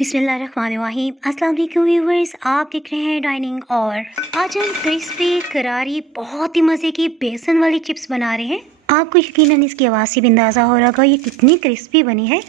बिस्मिल्लाहिर्रहमानिर्रहीम। अस्सलाम वालेकुम व्यूअर्स, आप देख रहे हैं डाइनिंग। और आज हम क्रिस्पी करारी बहुत ही मज़े की बेसन वाली चिप्स बना रहे हैं। आपको यकीनन इसकी आवाज़ से भी अंदाज़ा हो रहा होगा ये कितनी क्रिस्पी बनी है।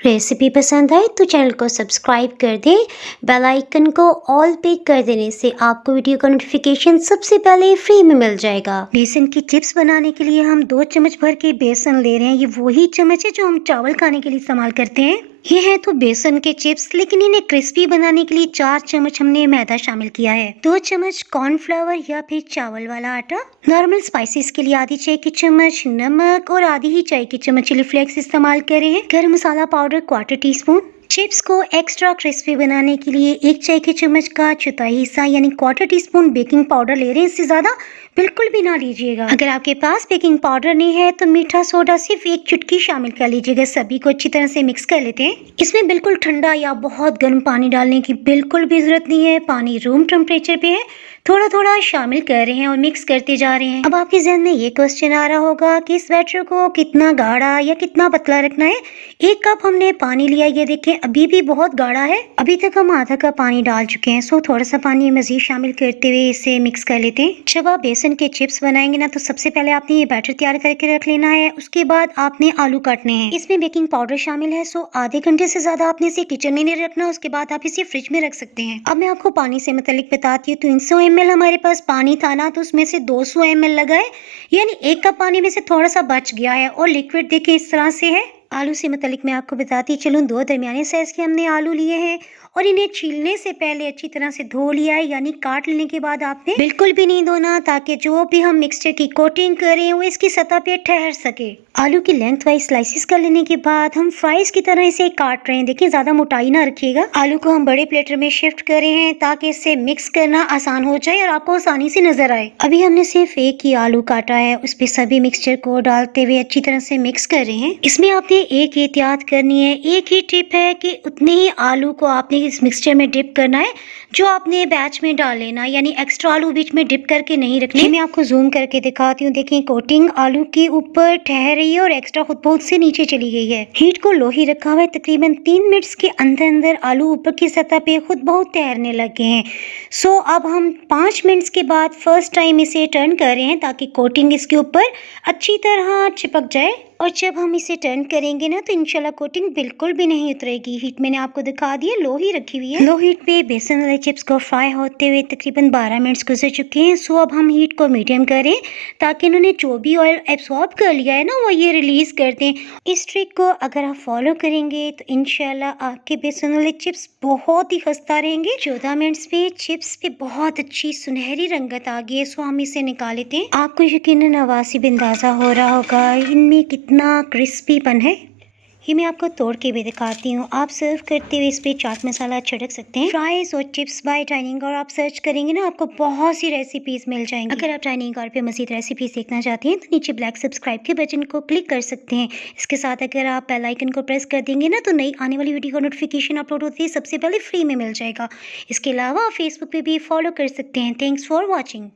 रेसिपी पसंद आए तो चैनल को सब्सक्राइब कर दें। बेल आइकन को ऑल पे कर देने से आपको वीडियो का नोटिफिकेशन सबसे पहले फ्री में मिल जाएगा। बेसन की चिप्स बनाने के लिए हम 2 चम्मच भर के बेसन ले रहे हैं। ये वही चम्मच है जो हम चावल खाने के लिए इस्तेमाल करते हैं। ये है तो बेसन के चिप्स, लेकिन इन्हें क्रिस्पी बनाने के लिए 4 चम्मच हमने मैदा शामिल किया है, 2 चम्मच कॉर्नफ्लावर या फिर चावल वाला आटा, नॉर्मल स्पाइसेस के लिए आधी चाय की चम्मच नमक और आधी ही चाय की चम्मच चिली फ्लेक्स इस्तेमाल कर रहे हैं, गरम मसाला पाउडर 1/4 टीस्पून। चिप्स को एक्स्ट्रा क्रिस्पी बनाने के लिए 1 चाय की चम्मच का चौथाई हिस्सा यानी 1/4 टीस्पून बेकिंग पाउडर ले रहे हैं। इससे ज्यादा बिल्कुल भी ना लीजिएगा। अगर आपके पास बेकिंग पाउडर नहीं है तो मीठा सोडा सिर्फ 1 चुटकी शामिल कर लीजिएगा। सभी को अच्छी तरह से मिक्स कर लेते हैं। इसमें बिल्कुल ठंडा या बहुत गर्म पानी डालने की बिल्कुल भी जरूरत नहीं है। पानी रूम टेम्परेचर पे है। थोड़ा थोड़ा शामिल कर रहे हैं और मिक्स करते जा रहे हैं। अब आपके जहन में ये क्वेश्चन आ रहा होगा कि इस बैटर को कितना गाढ़ा या कितना पतला रखना है। 1 कप हमने पानी लिया, ये देखें अभी भी बहुत गाढ़ा है। अभी तक हम आधा कप पानी डाल चुके हैं, सो थोड़ा सा पानी मजीद शामिल करते हुए इसे मिक्स कर लेते हैं। जब आप बेसन के चिप्स बनाएंगे ना तो सबसे पहले आपने ये बैटर तैयार करके रख लेना है। उसके बाद आपने आलू काटने हैं। इसमें बेकिंग पाउडर शामिल है, सो आधे घंटे से ज्यादा आपने इसे किचन में नहीं रखना। उसके बाद आप इसे फ्रिज में रख सकते हैं। अब मैं आपको पानी से मुतालिक बताती हूँ। 300 ml हमारे पास पानी था ना, तो उसमें से 200 ml लगा है, यानी 1 कप पानी में से थोड़ा सा बच गया है। और लिक्विड देखिए इस तरह से है। आलू से मुतालिक मैं आपको बताती चलूँ, 2 दरमियाने साइज के हमने आलू लिए हैं और इन्हें छीलने से पहले अच्छी तरह से धो लिया है, यानी काट लेने के बाद आपने बिल्कुल भी नहीं धोना, ताकि जो भी हम मिक्सचर की कोटिंग करें वो इसकी सतह पे ठहर सके। आलू की लेंथ वाइज स्लाइसिस कर लेने के बाद हम फ्राइज की तरह इसे काट रहे हैं। देखिए ज्यादा मोटाई ना रखिएगा। आलू को हम बड़े प्लेटर में शिफ्ट कर रहे हैं ताकि इसे मिक्स करना आसान हो जाए और आपको आसानी से नजर आए। अभी हमने सिर्फ एक ही आलू काटा है, उस पे सभी मिक्सचर को डालते हुए अच्छी तरह से मिक्स कर रहे हैं। इसमें आपने एक एहतियात करनी है, एक ही टिप है कि उतने ही आलू को आपने इस मिक्सचर में डिप करना है जो आपने बैच में डाल लेना, यानी एक्स्ट्रा आलू बीच में डिप करके नहीं रखने। मैं आपको जूम करके दिखाती हूँ। देखिए कोटिंग आलू के ऊपर ठहर रही है और एक्स्ट्रा खुद बहुत से नीचे चली गई है। हीट को लो ही रखा हुआ है। तकरीबन 3 मिनट्स के अंदर अंदर आलू ऊपर की सतह पे खुद बहुत तैरने लग गए हैं। सो अब हम 5 मिनट्स के बाद फर्स्ट टाइम इसे टर्न कर रहे हैं ताकि कोटिंग इसके ऊपर अच्छी तरह चिपक जाए। और जब हम इसे टर्न करेंगे ना तो इंशाल्लाह कोटिंग बिल्कुल भी नहीं उतरेगी। हीट मैंने आपको दिखा दी है, लो ही रखी हुई है। लो हीट पे बेसन वाले चिप्स को फ्राई होते हुए तकरीबन 12 मिनट्स गुजर चुके हैं। सो अब हम हीट को मीडियम करें ताकि इन्होंने जो भी ऑयल एब्सॉर्ब कर लिया है ना वो ये रिलीज कर दें। इस ट्रिक को अगर आप फॉलो करेंगे तो इंशाल्लाह आपके बेसन वाले चिप्स बहुत ही खस्ता रहेंगे। 14 मिनट्स पे चिप्स पे बहुत अच्छी सुनहरी रंगत आ गई है। सो हम इसे निकाल लेते हैं। आपको यकीनन आवाज़ से भी अंदाजा हो रहा होगा इनमें कितना क्रिस्पीपन है। ये मैं आपको तोड़ के भी दिखाती हूँ। आप सर्व करते हुए इस पे चाट मसाला छिड़क सकते हैं। फ्राइज और चिप्स बाय डाइनिंग और आप सर्च करेंगे ना आपको बहुत सी रेसिपीज मिल जाएंगी। अगर आप डाइनिंग और पे मजीद रेसिपीज देखना चाहते हैं तो नीचे ब्लैक सब्सक्राइब के बटन को क्लिक कर सकते हैं। इसके साथ अगर आप बेल आइकन को प्रेस कर देंगे ना तो नई आने वाली वीडियो का नोटिफिकेशन अपलोड होती है सबसे पहले फ्री में मिल जाएगा। इसके अलावा आप फेसबुक पे भी फॉलो कर सकते हैं। Thanks for watching.